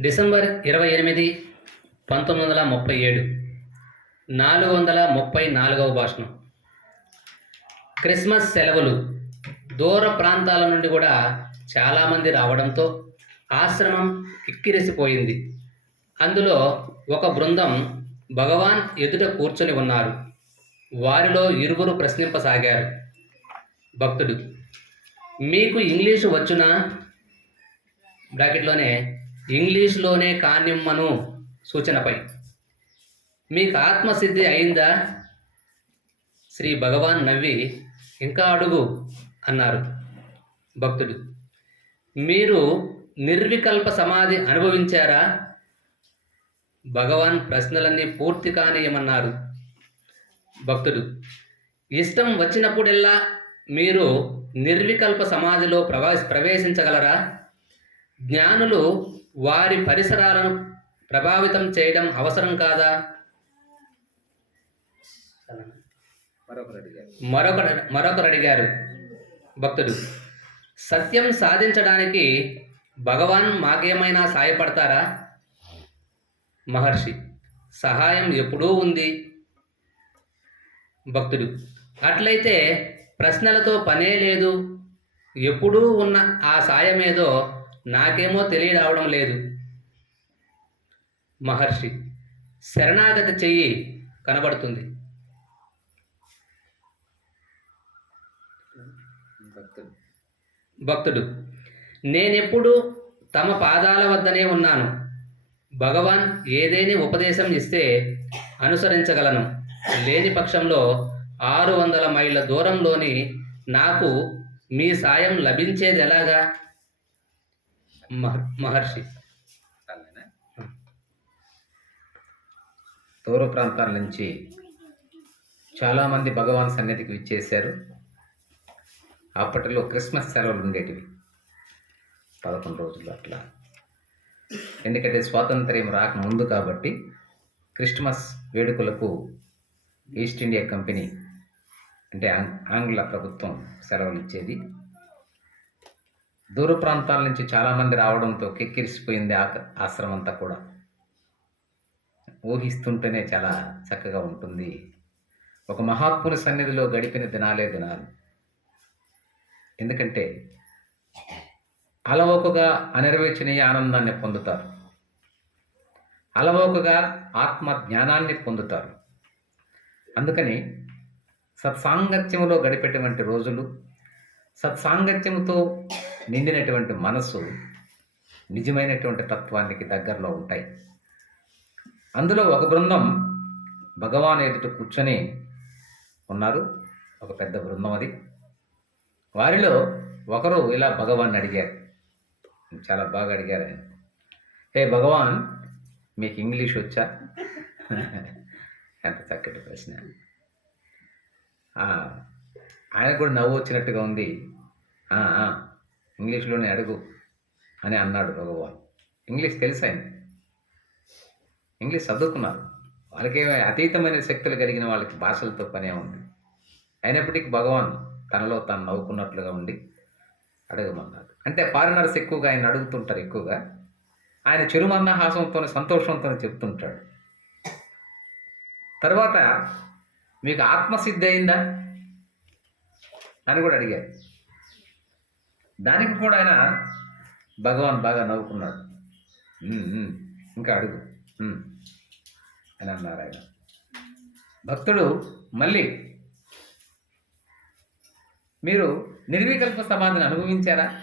December ఇరవై ఎనిమిది పంతొమ్మిది వందల ముప్పై ఏడు. నాలుగు వందల ముప్పై నాలుగవ భాషణం. క్రిస్మస్ సెలవులు దూర ప్రాంతాల నుండి కూడా చాలామంది రావడంతో ఆశ్రమం కిక్కిరిసిపోయింది. అందులో ఒక బృందం భగవాన్ ఎదుట కూర్చొని ఉన్నారు. వారిలో ఇరువురు ప్రశ్నింపసాగారు. భక్తుడు మీకు ఇంగ్లీషు వచ్చునా? బ్రాకెట్లోనే ఇంగ్లీష్లోనే కానిమ్మను సూచనపై. మీకు ఆత్మసిద్ధి అయిందా? శ్రీ భగవాన్ నవ్వి ఇంకా అడుగు అన్నారు భక్తుడు. మీరు నిర్వికల్ప సమాధి అనుభవించారా? భగవాన్ ప్రశ్నలన్నీ పూర్తి కానీయమన్నారు భక్తుడు. ఇష్టం వచ్చినప్పుడెల్లా మీరు నిర్వికల్ప సమాధిలో ప్రవేశ ప్రవేశించగలరా? జ్ఞానులు వారి పరిసరాలను ప్రభావితం చేయడం అవసరం కాదా? మరొకరు మరొకరు మరొకరు అడిగారు. భక్తుడు సత్యం సాధించడానికి భగవాన్ మాకేమైనా సాయపడతారా? మహర్షి సహాయం ఎప్పుడూ ఉంది? భక్తుడు అట్లయితే ప్రశ్నలతో పనే లేదు. ఎప్పుడూ ఉన్న ఆ సాయమేదో నాకేమో తెలియరావడం లేదు. మహర్షి శరణాగత చెయ్యి కనబడుతుంది. భక్తుడు భక్తుడు నేనెప్పుడు తమ పాదాల వద్దనే ఉన్నాను. భగవాన్ ఏదేని ఉపదేశం ఇస్తే అనుసరించగలను. లేని పక్షంలో ఆరు వందల మైళ్ళ దూరంలోని నాకు మీ సాయం లభించేది ఎలాగా మహ- మహర్షి. చాలేనా. దూర ప్రాంతాల నుంచి చాలామంది భగవాన్ సన్నిధికి విచ్చేశారు. అప్పటిలో క్రిస్మస్ సెలవులు ఉండేటివి. పదకొండు రోజులు అట్లా. ఎందుకంటే స్వాతంత్ర్యం రాకముందు కాబట్టి క్రిస్మస్ వేడుకలకు ఈస్ట్ ఇండియా కంపెనీ అంటే ఆంగ్- ఆంగ్ల ప్రభుత్వం సెలవులు ఇచ్చేది. దూర ప్రాంతాల నుంచి చాలామంది రావడంతో కిక్కిరిసిపోయింది ఆ ఆశ్రమం అంతా కూడా. ఊహిస్తుంటేనే చాలా చక్కగా ఉంటుంది. ఒక మహాత్ముని సన్నిధిలో గడిపిన దినాలే దినాలు. ఎందుకంటే అలవోకగా అనిర్వచనీయ ఆనందాన్ని పొందుతారు. అలవోకగా ఆత్మ జ్ఞానాన్ని పొందుతారు. అందుకని సత్సాంగత్యంలో గడిపేటువంటి రోజులు సత్సాంగత్యముతో నిండినటువంటి మనస్సు నిజమైనటువంటి తత్వానికి దగ్గరలో ఉంటాయి. అందులో ఒక బృందం భగవాన్ ఎదుట కూర్చొని ఉన్నారు. ఒక పెద్ద బృందం అది. వారిలో ఒకరు ఇలా భగవాన్ అడిగారు. చాలా బాగా అడిగారు ఆయన. హే భగవాన్ మీకు ఇంగ్లీష్ వచ్చా? ఎంత చక్కటి ప్రశ్న. ఆయన కూడా నవ్వు వచ్చినట్టుగా ఉంది. ఇంగ్లీష్లోనే అడుగు అని అన్నాడు భగవాన్ ఇంగ్లీష్ తెలుసు ఆయన ఇంగ్లీష్ చదువుకున్నారు. వాళ్ళకి అతీతమైన శక్తులు కలిగిన వాళ్ళకి భాషలతో పనే ఉంది. అయినప్పటికీ భగవాన్ తనలో తాను నవ్వుకున్నట్లుగా ఉండి అడగమన్నాడు. అంటే ఫారినర్స్ ఎక్కువగా ఆయన అడుగుతుంటారు ఎక్కువగా. ఆయన చిరుమన్నహాసంతో సంతోషంతో చెప్తుంటాడు. తర్వాత మీకు ఆత్మసిద్ధి అయిందా? అని కూడా అడిగారు. దానికి కూడా ఆయన భగవాన్ బాగా నవ్వుకున్నాడు ఇంకా అడుగు. అని అన్నారు ఆయన. భక్తుడు మళ్ళీ మీరు నిర్వికల్ప సమాధిని అనుభవించారా?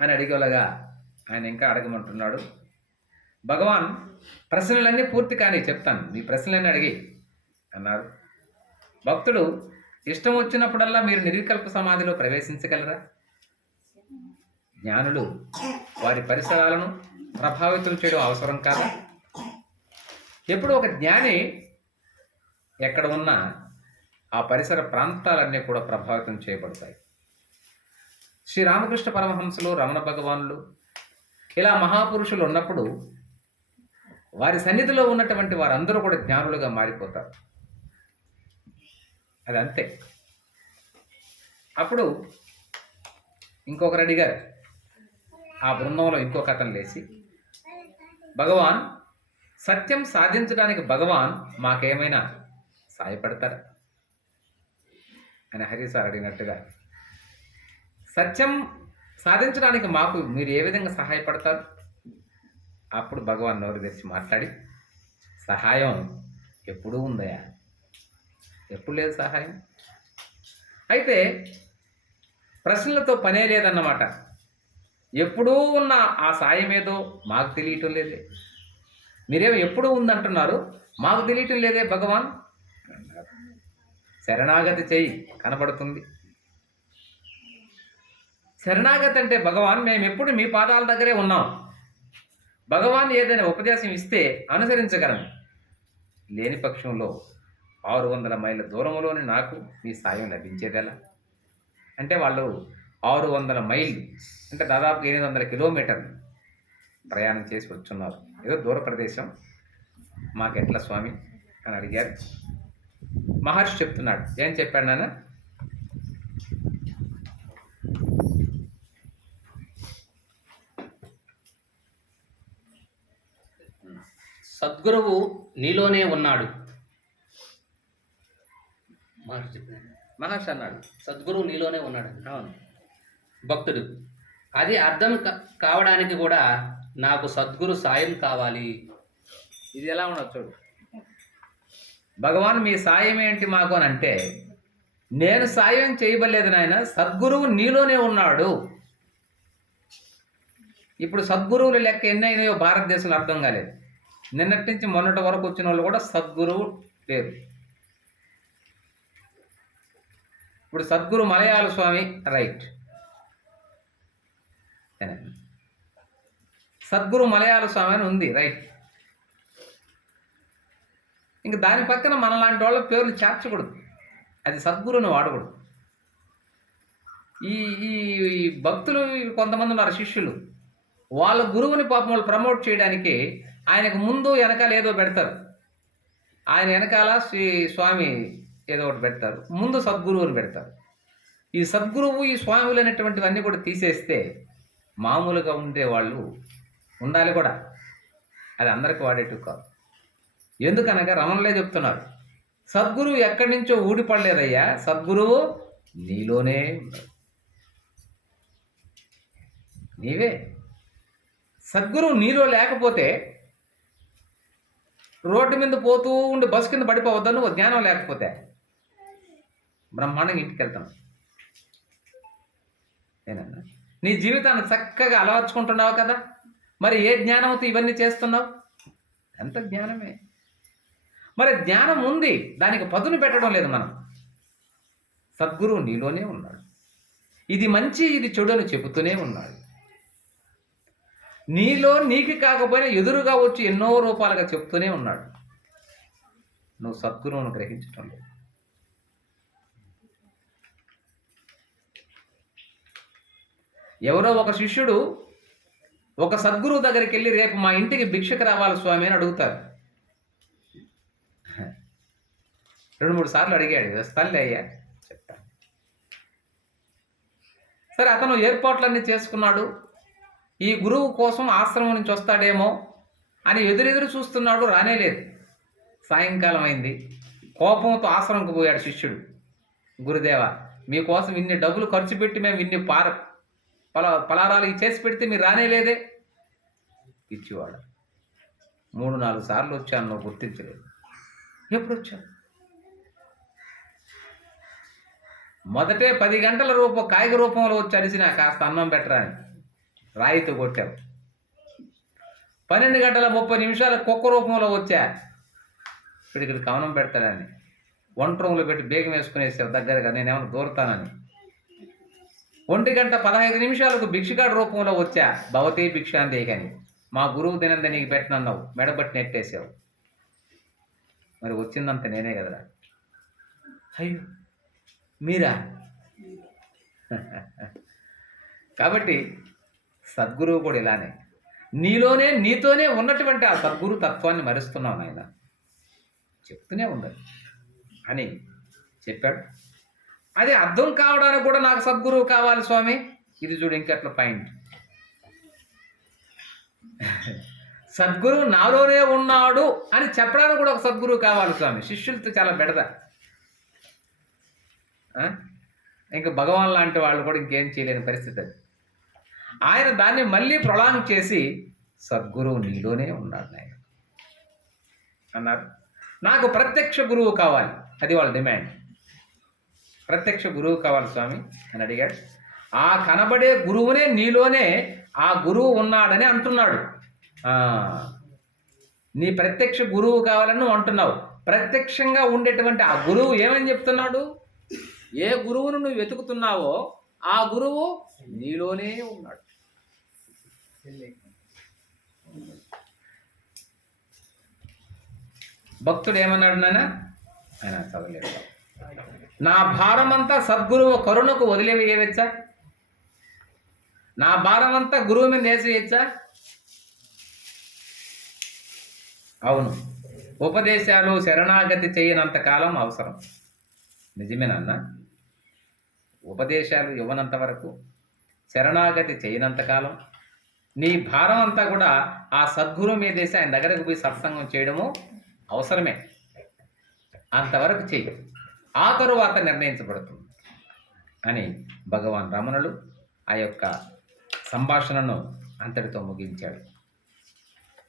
అని అడిగేలాగా ఆయన ఇంకా అడగమంటున్నాడు. భగవాన్ ప్రశ్నలన్నీ పూర్తి కానీ చెప్తాను. మీ ప్రశ్నలన్నీ అడిగి అన్నారు. భక్తుడు ఇష్టం వచ్చినప్పుడల్లా మీరు నిర్వికల్ప సమాధిలో ప్రవేశించగలరా? జ్ఞానులు వారి పరిసరాలను ప్రభావితం చేయడం అవసరం కాదా? ఎప్పుడు ఒక జ్ఞాని ఎక్కడ ఉన్నా ఆ పరిసర ప్రాంతాలన్నీ కూడా ప్రభావితం చేయబడతాయి. శ్రీ రామకృష్ణ పరమహంసులు రమణ భగవానులు ఇలా మహాపురుషులు ఉన్నప్పుడు వారి సన్నిధిలో ఉన్నటువంటి వారందరూ కూడా జ్ఞానులుగా మారిపోతారు. అది అంతే అప్పుడు ఇంకొకరు అడిగారు. ఆ బృందంలో ఇంకొక అతను లేచి భగవాన్ సత్యం సాధించడానికి భగవాన్ మాకేమైనా సాయపడతారు? అని హరి సార్ అడిగినట్టుగా సత్యం సాధించడానికి మాకు మీరు ఏ విధంగా సహాయపడతారు? అప్పుడు భగవాన్ నోరు తెరిచి మాట్లాడి సహాయం ఎప్పుడూ ఉందయా ఎప్పుడు లేదు సహాయం. అయితే ప్రశ్నలతో పనే లేదన్నమాట. ఎప్పుడూ ఉన్న ఆ సాయం ఏదో మాకు తెలియటం లేదే. మీరేమో ఎప్పుడూ ఉందంటున్నారు మాకు తెలియటం లేదే భగవాన్. శరణాగతి చేయి కనబడుతుంది శరణాగతి అంటే భగవాన్ మేము ఎప్పుడు మీ పాదాల దగ్గరే ఉన్నాం. భగవాన్ ఏదైనా ఉపదేశం ఇస్తే అనుసరించగలం. లేని పక్షంలో ఆరు వందల మైళ్ళ దూరంలోని నాకు మీ సాయం లభించేదెలా? అంటే వాళ్ళు ఆరు వందల మైళ్ళు అంటే దాదాపు ఎనిమిది వందల కిలోమీటర్లు ప్రయాణం చేసి వచ్చున్నారు. ఏదో దూర ప్రదేశం. మాకెట్లా స్వామి? అని అడిగారు. మహర్షి చెప్తున్నాడు. ఏం చెప్పాడు నాన్న? సద్గురువు నీలోనే ఉన్నాడు. మహర్షి చెప్పినాడు. మహర్షి అన్నాడు సద్గురువు నీలోనే ఉన్నాడు. అవును. భక్తుడు అది అర్థం కా- కావడానికి కూడా నాకు సద్గురు సాయం కావాలి. ఇది ఎలా ఉండదు చూడు. భగవాన్ మీ సాయం ఏంటి మాకు అని అంటే నేను సాయం చేయబలేదు నాయన సద్గురువు నీలోనే ఉన్నాడు. ఇప్పుడు సద్గురువుల లెక్క ఎన్ని అయినాయో భారతదేశంలో అర్థం కాలేదు. నిన్నటి నుంచి మొన్నటి వరకు వచ్చిన వాళ్ళు కూడా సద్గురువు లేరు. ఇప్పుడు సద్గురు మలయాళ స్వామి రైట్. సద్గురు మలయాళ స్వామి అని ఉంది రైట్. ఇంక దాని పక్కన మనలాంటి వాళ్ళ పేర్లు చేర్చకూడదు. అది సద్గురుని వాడకూడదు. ఈ ఈ ఈ భక్తులు కొంతమంది ఉన్నారు శిష్యులు. వాళ్ళ గురువుని పాపం వాళ్ళు ప్రమోట్ చేయడానికి ఆయనకు ముందు వెనకాల ఏదో పెడతారు. ఆయన వెనకాల శ్రీ స్వామి ఏదో ఒకటి పెడతారు. ముందు సద్గురువు అని పెడతారు. ఈ సద్గురువు ఈ స్వాములు అనేటువంటివన్నీ కూడా తీసేస్తే మామూలుగా ఉండే వాళ్ళు ఉండాలి కూడా. అది అందరికి వాడేట్టు కాదు. ఎందుకనగా రమణలే చెప్తున్నారు సద్గురువు ఎక్కడి నుంచో ఊడిపడలేదయ్యా సద్గురువు నీలోనే నీవే. సద్గురువు నీలో లేకపోతే రోడ్డు మీద పోతూ ఉండి బస్సు కింద పడిపోవద్దా నువ్వు జ్ఞానం లేకపోతే. బ్రహ్మాండంగా ఇంటికి వెళ్తాం. ఏనన్నా? నీ జీవితాన్ని చక్కగా అలవర్చుకుంటున్నావు కదా? మరి ఏ జ్ఞానంతో ఇవన్నీ చేస్తున్నావు? ఎంత జ్ఞానమే. మరి జ్ఞానం ఉంది దానికి పదును పెట్టడం లేదు మనం. సద్గురువు నీలోనే ఉన్నాడు. ఇది మంచి ఇది చెడు అని చెబుతూనే ఉన్నాడు. నీలో నీకు కాకపోయినా ఎదురుగా వచ్చి ఎన్నో రూపాలుగా చెప్తూనే ఉన్నాడు. నువ్వు సద్గురువును గ్రహించటం లేదు. ఎవరో ఒక శిష్యుడు ఒక సద్గురువు దగ్గరికి వెళ్ళి రేపు మా ఇంటికి భిక్షకు రావాలి స్వామి అని అడుగుతారు. రెండు మూడు సార్లు అడిగాడు వస్తానులే అయ్యా చెప్తా. సరే అతను ఏర్పాట్లన్నీ చేసుకున్నాడు. ఈ గురువు కోసం ఆశ్రమం నుంచి వస్తాడేమో అని ఎదురెదురు చూస్తున్నాడు రానేలేదు సాయంకాలం అయింది. కోపంతో ఆశ్రమంకు పోయాడు శిష్యుడు. గురుదేవ మీకోసం ఇన్ని డబ్బులు ఖర్చు పెట్టి మేము ఇన్ని పార పల పలారాలు ఇవి చేసి పెడితే మీరు రానే లేదే? ఇచ్చేవాడు మూడు నాలుగు సార్లు వచ్చాను నువ్వు గుర్తించలేదు. ఎప్పుడు వచ్చావు? మొదటే పది గంటల రూపం కాయక రూపంలో వచ్చి అరిసిన కాస్త అన్నం పెట్టరా అని రాయితో కొట్టావు. పన్నెండు గంటల ముప్పై నిమిషాల కుక్క రూపంలో వచ్చా? ఇక్కడ ఇక్కడ కవనం పెడతాడని. వంట రూమ్లో పెట్టి బేగం వేసుకునేసారు దగ్గరగా. నేనేమైనా దూరతానని. ఒంటి గంట పదహైదు నిమిషాలకు భిక్షగాడి రూపంలో వచ్చా? భవతే భిక్షాందే కానీ మా గురువు దినంద నీకు పెట్టనన్నావు. మెడబట్టి నెట్టేసావు మరి వచ్చిందంత నేనే కదరా? అయ్యో మీరా? కాబట్టి సద్గురువు కూడా ఇలానే. నీలోనే నీతోనే ఉన్నటువంటి ఆ సద్గురు తత్వాన్ని మరుస్తున్నావు నాయన. చెప్తూనే ఉండదు అని చెప్పాడు. అది అర్థం కావడానికి కూడా నాకు సద్గురువు కావాలి స్వామి. ఇది చూడు ఇంకట్ల పాయింట్. సద్గురువు నాలోనే ఉన్నాడు అని చెప్పడానికి కూడా ఒక సద్గురువు కావాలి స్వామి. శిష్యులతో చాలా బెడద. ఇంకా భగవాన్ లాంటి వాళ్ళు కూడా ఇంకేం చేయలేని పరిస్థితి అది. ఆయన దాన్ని మళ్ళీ ప్రొలాంగ్ చేసి సద్గురువు నీలోనే ఉన్నాడు నాయన. అన్నారు. నాకు ప్రత్యక్ష గురువు కావాలి. అది వాళ్ళ డిమాండ్. ప్రత్యక్ష గురువు కావాలి స్వామి అని అడిగాడు. ఆ కనబడే గురువునే నీలోనే ఆ గురువు ఉన్నాడని అంటున్నాడు. నీ ప్రత్యక్ష గురువు కావాలని నువ్వు అంటున్నావు. ప్రత్యక్షంగా ఉండేటువంటి ఆ గురువు ఏమని చెప్తున్నాడు? ఏ గురువును నువ్వు వెతుకుతున్నావో ఆ గురువు నీలోనే ఉన్నాడు. భక్తుడు ఏమన్నాడు నాన్న? ఆయన చదవలేదు. నా భారమంతా సద్గురువు కరుణకు వదిలివేయవచ్చా? నా భారమంతా గురువు మీద వేసేయచ్చా అవును. ఉపదేశాలు శరణాగతి చేయనంత కాలం అవసరం. నిజమేనన్నా ఉపదేశాలు ఇవ్వనంత వరకు శరణాగతి చేయనంత కాలం. నీ భారం అంతా కూడా ఆ సద్గురు మీదేసి ఆయన దగ్గరకు పోయి సత్సంగం చేయడము అవసరమే. అంతవరకు చెయ్యి. ఆ తరువాత నిర్ణయించబడుతుంది. అని భగవాన్ రమణులు ఆ యొక్క సంభాషణను అంతటితో ముగించాడు.